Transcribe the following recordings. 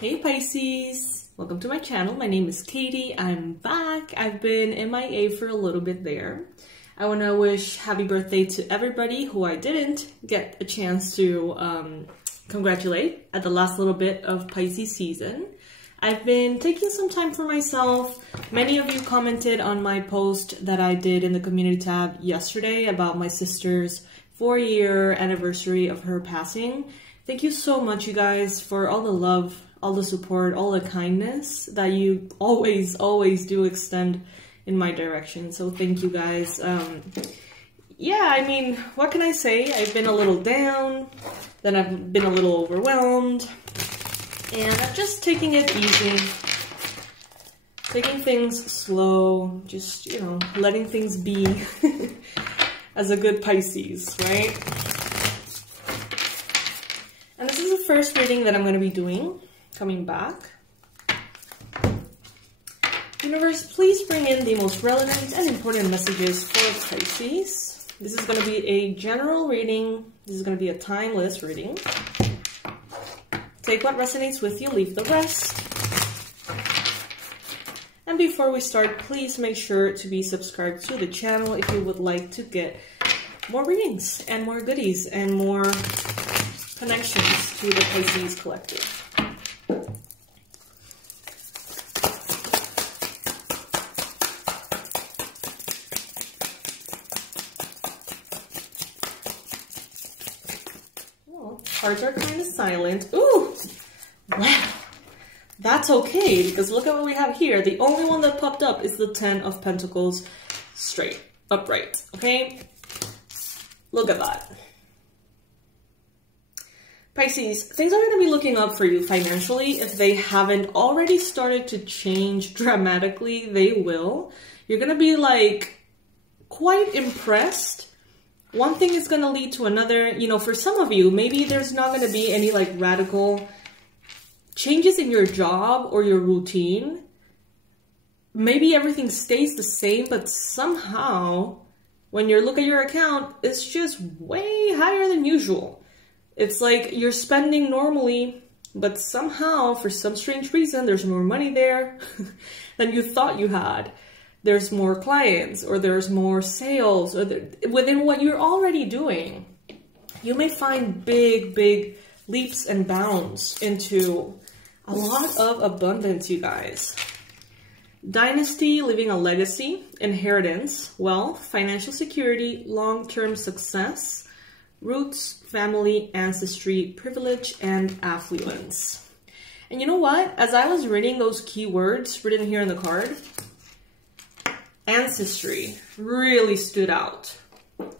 Hey Pisces, welcome to my channel. My name is Katie. I'm back. I've been MIA for a little bit there. I want to wish happy birthday to everybody who I didn't get a chance to congratulate at the last little bit of Pisces season. I've been taking some time for myself. Many of you commented on my post that I did in the community tab yesterday about my sister's 4-year anniversary of her passing. Thank you so much, you guys, for all the love, all the support, all the kindness that you always do extend in my direction. So thank you guys. Yeah, I mean, what can I say? I've been a little down, then I've been a little overwhelmed, and I'm just taking it easy, taking things slow, just, you know, letting things be as a good Pisces, right? And this is the first reading that I'm going to be doing, coming back. Universe, please bring in the most relevant and important messages for Pisces. This is going to be a general reading. This is going to be a timeless reading. Take what resonates with you, leave the rest. And before we start, please make sure to be subscribed to the channel if you would like to get more readings and more goodies and more connections to the Pisces collective. Well, cards are kind of silent. Ooh! Wow! That's okay, because look at what we have here. The only one that popped up is the 10 of Pentacles straight, upright, okay? Look at that. Pisces, things are going to be looking up for you financially. If they haven't already started to change dramatically, they will. You're going to be like quite impressed. One thing is going to lead to another. You know, for some of you, maybe there's not going to be any like radical changes in your job or your routine. Maybe everything stays the same, but somehow when you look at your account, it's just way higher than usual. It's like you're spending normally, but somehow, for some strange reason, there's more money there than you thought you had. There's more clients, or there's more sales, or within what you're already doing. You may find big leaps and bounds into a lot of abundance, you guys. Dynasty, leaving a legacy, inheritance, wealth, financial security, long-term success, roots, family, ancestry, privilege, and affluence. And you know what? As I was reading those keywords written here in the card, ancestry really stood out.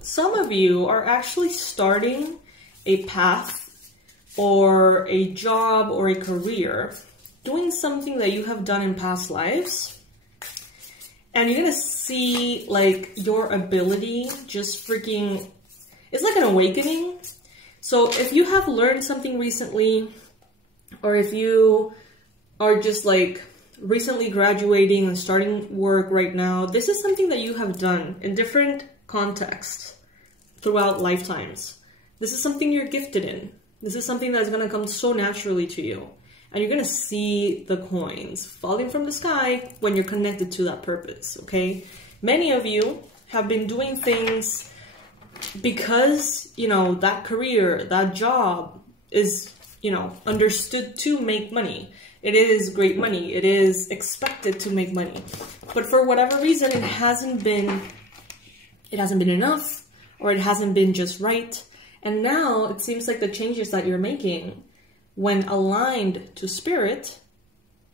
Some of you are actually starting a path or a job or a career, doing something that you have done in past lives. And you're gonna see like your ability just freaking, it's like an awakening. So if you have learned something recently, or if you are just like recently graduating and starting work right now, this is something that you have done in different contexts throughout lifetimes. This is something you're gifted in. This is something that's going to come so naturally to you. And you're going to see the coins falling from the sky when you're connected to that purpose, okay? Many of you have been doing things because, you know, that career, that job is, you know, understood to make money. It is great money. It is expected to make money. But for whatever reason, it hasn't been enough, or it hasn't been just right. And now it seems like the changes that you're making, when aligned to spirit,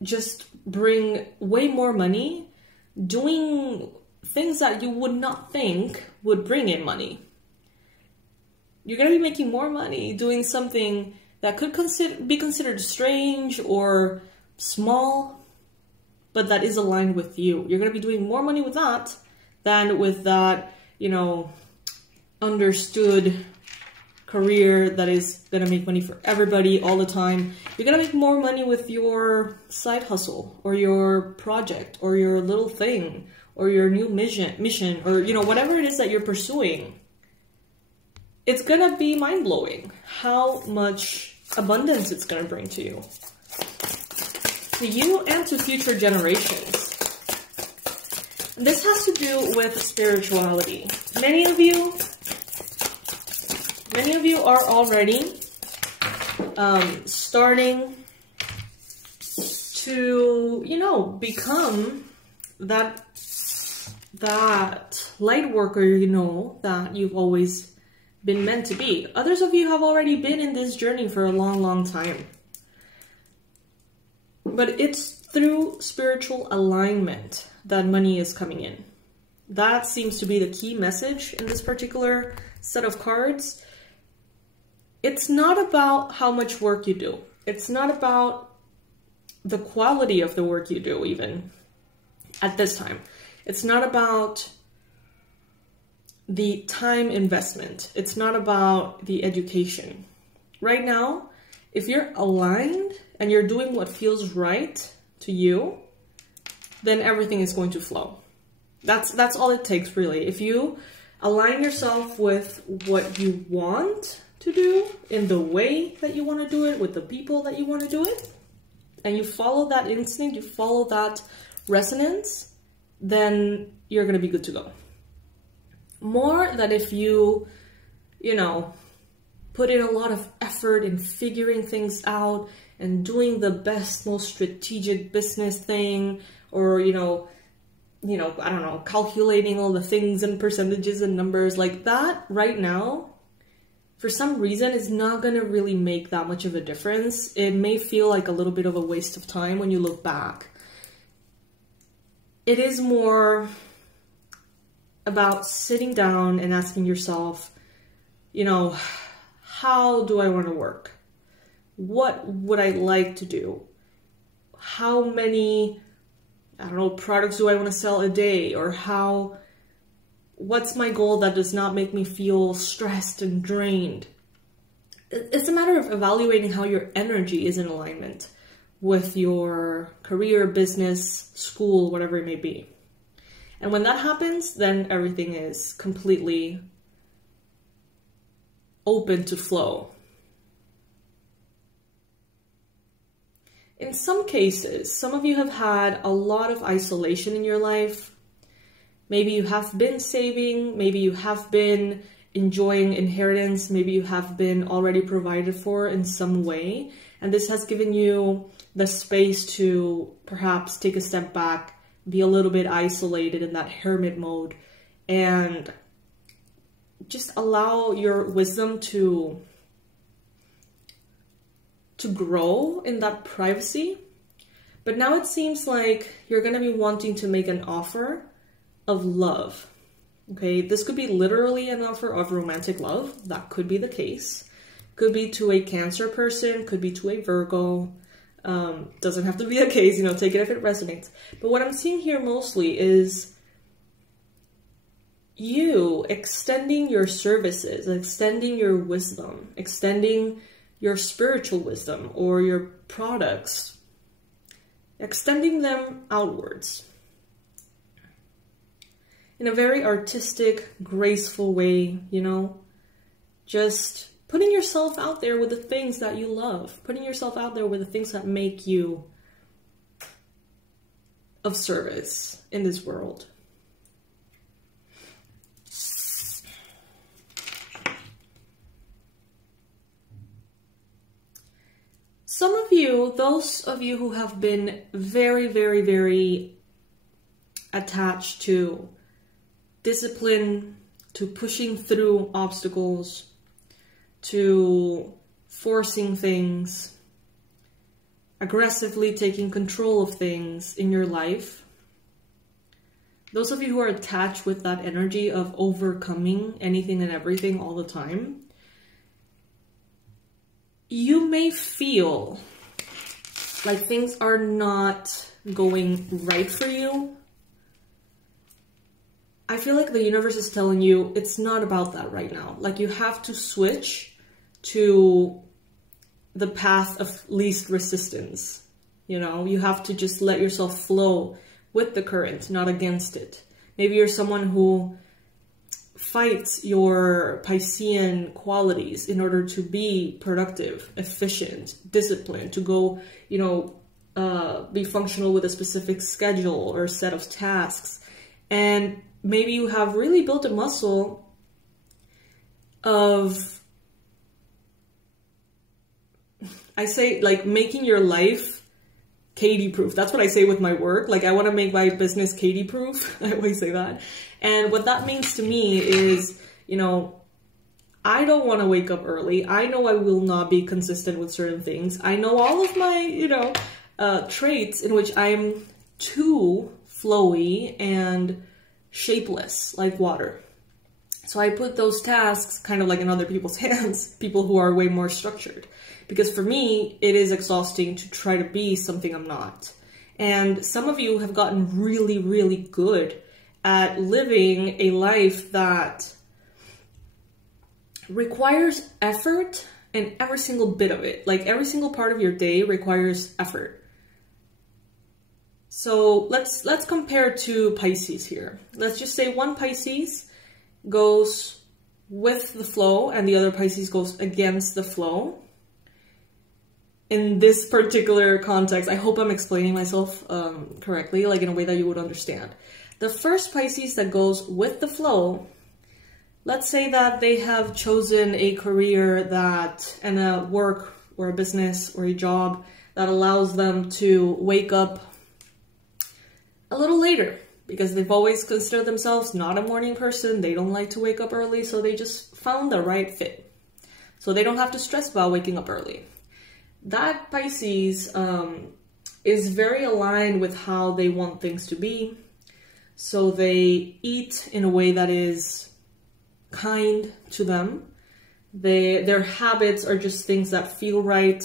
just bring way more money, doing things that you would not think would bring in money. You're going to be making more money doing something that could be considered strange or small, but that is aligned with you. You're going to be doing more money with that than with that, you know, understood career that is going to make money for everybody all the time. You're going to make more money with your side hustle or your project or your little thing or your new mission or, you know, whatever it is that you're pursuing. It's gonna be mind-blowing how much abundance it's gonna bring to you. to you and to future generations. This has to do with spirituality. Many of you are already starting to, you know, become that light worker, you know, that you've always been meant to be. Others of you have already been in this journey for a long, long time. But it's through spiritual alignment that money is coming in. That seems to be the key message in this particular set of cards. It's not about how much work you do. It's not about the quality of the work you do, even at this time. It's not about the time investment. It's not about the education. Right now, if you're aligned and you're doing what feels right to you, then everything is going to flow. That's all it takes, really. If you align yourself with what you want to do in the way that you want to do it, with the people that you want to do it, and you follow that instinct, you follow that resonance, then you're going to be good to go. More than if you know, put in a lot of effort in figuring things out and doing the best, most strategic business thing, or, you know, I don't know, calculating all the things and percentages and numbers like that right now, for some reason, is not going to really make that much of a difference. It may feel like a little bit of a waste of time when you look back. It is more about sitting down and asking yourself, you know, how do I want to work? What would I like to do? How many, I don't know, products do I want to sell a day? Or what's my goal that does not make me feel stressed and drained? It's a matter of evaluating how your energy is in alignment with your career, business, school, whatever it may be. And when that happens, then everything is completely open to flow. In some cases, some of you have had a lot of isolation in your life. Maybe you have been saving, maybe you have been enjoying inheritance, maybe you have been already provided for in some way. And this has given you the space to perhaps take a step back, be a little bit isolated in that hermit mode, and just allow your wisdom to grow in that privacy. But now it seems like you're going to be wanting to make an offer of love. Okay, this could be literally an offer of romantic love. That could be the case. Could be to a Cancer person, could be to a Virgo. Doesn't have to be a case, you know, take it if it resonates. But what I'm seeing here mostly is you extending your services, extending your wisdom, extending your spiritual wisdom or your products, extending them outwards in a very artistic, graceful way, you know, just putting yourself out there with the things that you love, putting yourself out there with the things that make you of service in this world. Some of you, those of you who have been very, very, very attached to discipline, to pushing through obstacles, to forcing things, aggressively taking control of things in your life. Those of you who are attached with that energy of overcoming anything and everything all the time, you may feel like things are not going right for you. I feel like the universe is telling you it's not about that right now. Like you have to switch to the path of least resistance. You know, you have to just let yourself flow with the current, not against it. Maybe you're someone who fights your Piscean qualities in order to be productive, efficient, disciplined, to go, you know, be functional with a specific schedule or set of tasks. And maybe you have really built a muscle of, I say, like, making your life Katie proof. That's what I say with my work. Like, I want to make my business Katie proof. I always say that. And what that means to me is, you know, I don't want to wake up early. I know I will not be consistent with certain things. I know all of my, you know, traits in which I'm too flowy and shapeless, like water. So I put those tasks kind of like in other people's hands, people who are way more structured. Because for me, it is exhausting to try to be something I'm not. And some of you have gotten really, really good at living a life that requires effort in every single bit of it. Like, every single part of your day requires effort. So let's compare two Pisces here. Let's just say one Pisces goes with the flow and the other Pisces goes against the flow. In this particular context, I hope I'm explaining myself correctly, like in a way that you would understand. The first Pisces that goes with the flow, let's say that they have chosen a career that, and a work or a business or a job that allows them to wake up a little later, because they've always considered themselves not a morning person. They don't like to wake up early, so they just found the right fit. So they don't have to stress about waking up early. That Pisces is very aligned with how they want things to be. So they eat in a way that is kind to them. Their habits are just things that feel right.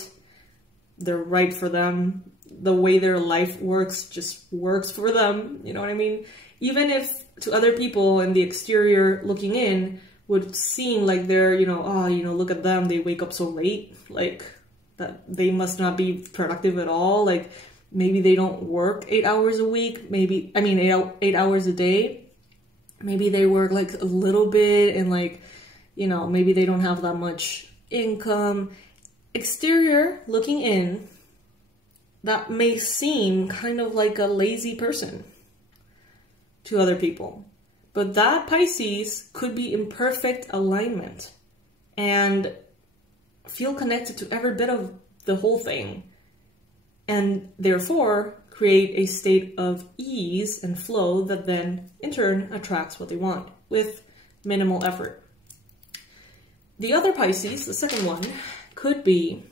They're right for them. The way their life works just works for them. You know what I mean? Even if to other people in the exterior looking in would seem like they're, you know, oh, you know, look at them, they wake up so late. Like, that they must not be productive at all. Like, maybe they don't work 8 hours a week, maybe, I mean, 8 hours a day. Maybe they work like a little bit and, like, you know, maybe they don't have that much income. Exterior looking in, that may seem kind of like a lazy person to other people. But that Pisces could be in perfect alignment and feel connected to every bit of the whole thing, and therefore create a state of ease and flow that then in turn attracts what they want with minimal effort. The other Pisces, the second one, could be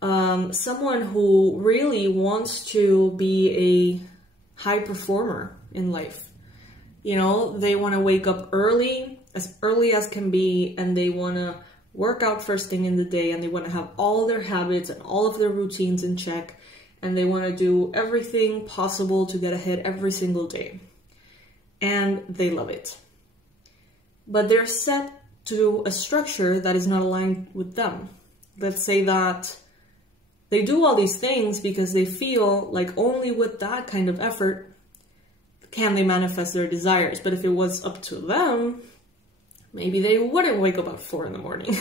someone who really wants to be a high performer in life. You know, they want to wake up early as can be, and they want to work out first thing in the day, and they want to have all their habits and all of their routines in check, and they want to do everything possible to get ahead every single day. And they love it. But they're set to a structure that is not aligned with them. Let's say that they do all these things because they feel like only with that kind of effort can they manifest their desires. But if it was up to them, maybe they wouldn't wake up at 4 in the morning,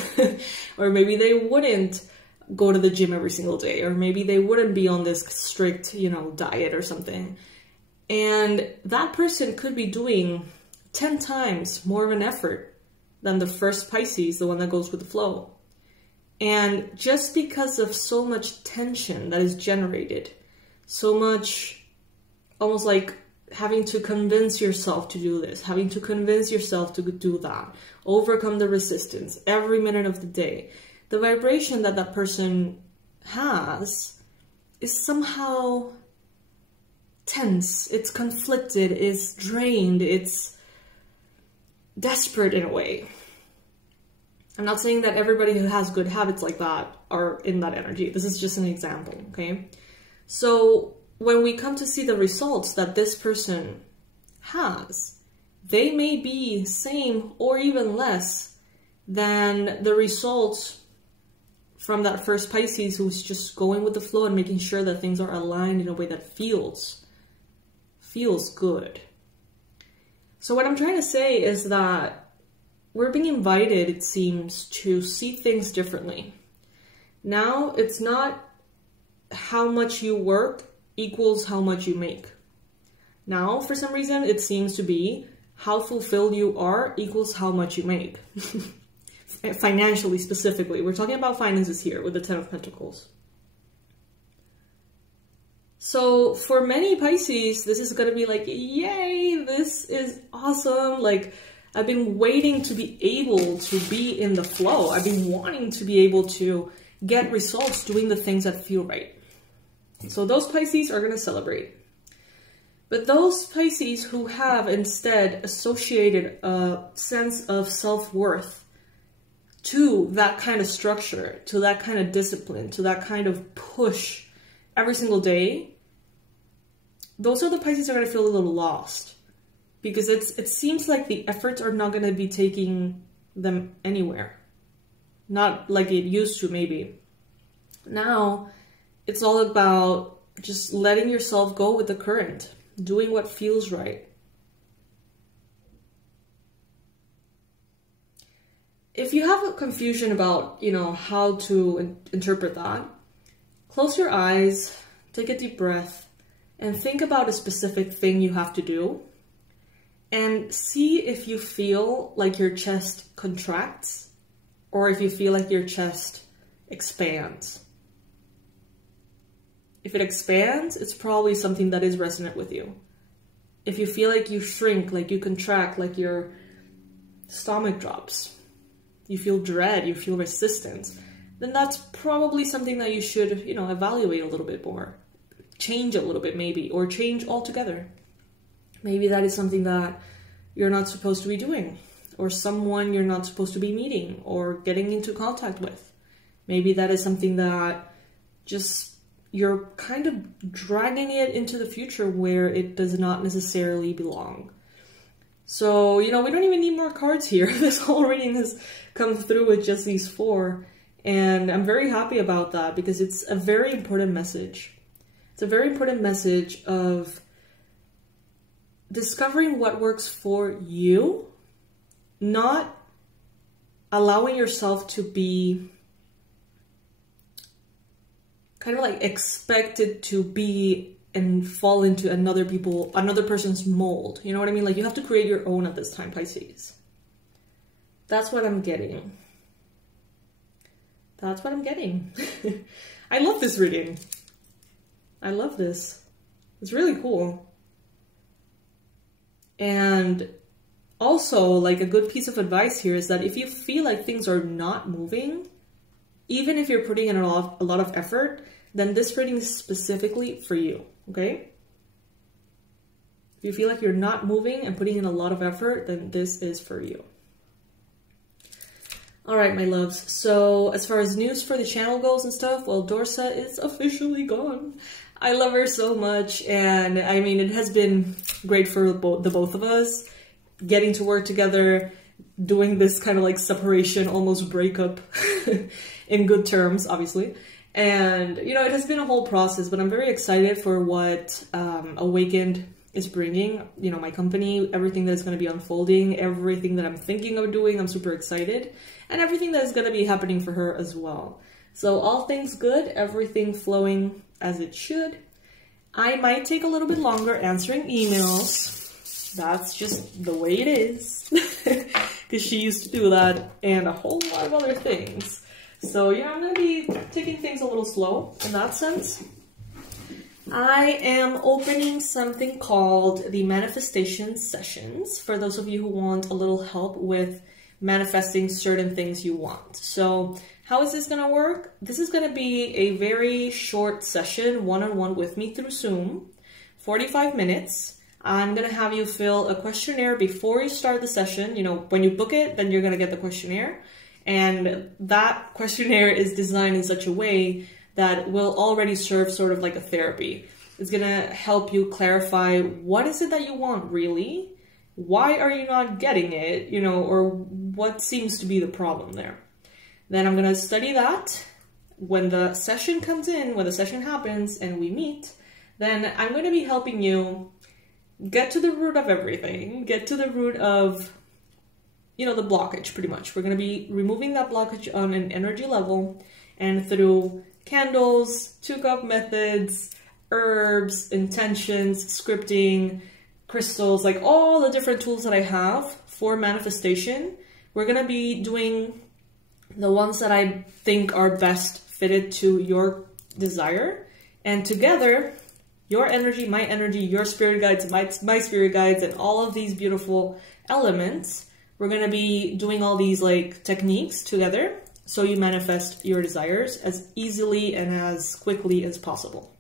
or maybe they wouldn't go to the gym every single day, or maybe they wouldn't be on this strict, you know, diet or something. And that person could be doing 10 times more of an effort than the first Pisces, the one that goes with the flow. And just because of so much tension that is generated, so much almost like having to convince yourself to do this, having to convince yourself to do that, overcome the resistance every minute of the day. The vibration that that person has is somehow tense, it's conflicted, it's drained, it's desperate in a way. I'm not saying that everybody who has good habits like that are in that energy. This is just an example, okay? So when we come to see the results that this person has, they may be same or even less than the results from that first Pisces who's just going with the flow and making sure that things are aligned in a way that feels good. So what I'm trying to say is that we're being invited, it seems, to see things differently. Now, it's not how much you work equals how much you make. Now, for some reason, it seems to be how fulfilled you are equals how much you make. Financially, specifically. We're talking about finances here with the Ten of Pentacles. So for many Pisces, this is going to be like, yay, this is awesome. Like, I've been waiting to be able to be in the flow. I've been wanting to be able to get results doing the things that feel right. So those Pisces are going to celebrate. But those Pisces who have instead associated a sense of self-worth to that kind of structure, to that kind of discipline, to that kind of push every single day, those are the Pisces that are going to feel a little lost. Because it seems like the efforts are not going to be taking them anywhere. Not like it used to, maybe. Now, it's all about just letting yourself go with the current. Doing what feels right. If you have a confusion about, how to interpret that, close your eyes, take a deep breath, and think about a specific thing you have to do. And see if you feel like your chest contracts or if you feel like your chest expands. If it expands, it's probably something that is resonant with you. If you feel like you shrink, like you contract, like your stomach drops, you feel dread, you feel resistance, then that's probably something that you should, evaluate a little bit more. Change a little bit maybe, or change altogether. Maybe that is something that you're not supposed to be doing, or someone you're not supposed to be meeting or getting into contact with. Maybe that is something that just you're kind of dragging it into the future where it does not necessarily belong. So, we don't even need more cards here. This whole reading has come through with just these 4. And I'm very happy about that because it's a very important message. It's a very important message of discovering what works for you, not allowing yourself to be kind of like expected to be and fall into another person's mold. You know what I mean? Like, you have to create your own at this time, Pisces. That's what I'm getting. That's what I'm getting. I love this reading. I love this. It's really cool. And also, like, a good piece of advice here is that if you feel like things are not moving, even if you're putting in a lot of effort, then this reading is specifically for you, okay? If you feel like you're not moving and putting in a lot of effort, then this is for you. All right, my loves. So as far as news for the channel goes and stuff, well, Dorsa is officially gone. I love her so much. And I mean, it has been great for the both of us getting to work together, doing this kind of like separation, almost breakup in good terms, obviously. And, it has been a whole process, but I'm very excited for what Awakened is bringing, my company, everything that is going to be unfolding, everything that I'm thinking of doing, I'm super excited, and everything that is going to be happening for her as well. So all things good, everything flowing as it should. I might take a little bit longer answering emails. That's just the way it is. Because she used to do that and a whole lot of other things. So, I'm going to be taking things a little slow in that sense. I am opening something called the Manifestation Sessions for those of you who want a little help with manifesting certain things you want. So, how is this going to work? This is going to be a very short session, one-on-one with me through Zoom, 45 minutes. I'm going to have you fill a questionnaire before you start the session. When you book it, then you're going to get the questionnaire. And that questionnaire is designed in such a way that will already serve sort of like a therapy. It's going to help you clarify what is it that you want really? Why are you not getting it? Or what seems to be the problem there? Then I'm going to study that. When the session comes in, when the session happens and we meet, then I'm going to be helping you get to the root of everything, get to the root of, the blockage pretty much. We're going to be removing that blockage on an energy level and through candles, 2-cup methods, herbs, intentions, scripting, crystals, like all the different tools that I have for manifestation. We're gonna be doing the ones that I think are best fitted to your desire. And together, your energy, your spirit guides, my spirit guides, and all of these beautiful elements, we're gonna be doing all these like techniques together so you manifest your desires as easily and as quickly as possible.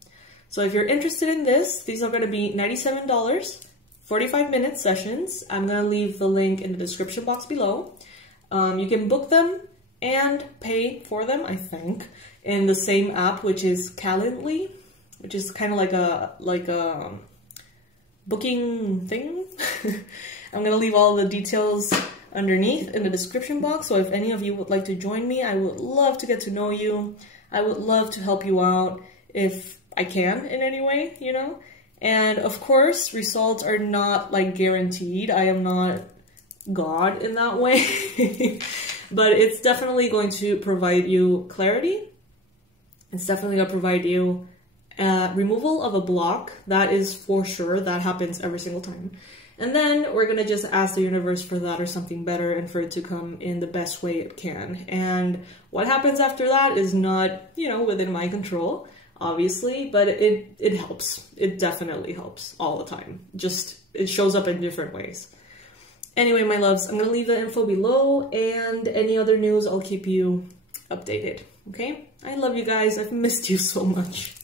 So if you're interested in this, these are gonna be $97, 45-minute sessions. I'm gonna leave the link in the description box below. You can book them and pay for them, I think, in the same app, which is Calendly, which is kind of like a booking thing. I'm gonna leave all the details underneath in the description box, so if any of you would like to join me, I would love to get to know you. I would love to help you out if I can in any way, you know? And of course, results are not like guaranteed. I am not God in that way, but it's definitely going to provide you clarity. It's definitely going to provide you removal of a block. That is for sure. That happens every single time. And then we're going to just ask the universe for that or something better and for it to come in the best way it can. And what happens after that is not, you know, within my control, obviously, but it helps. It definitely helps all the time. Just, it shows up in different ways. Anyway, my loves, I'm going to leave the info below, and any other news, I'll keep you updated, okay? I love you guys. I've missed you so much.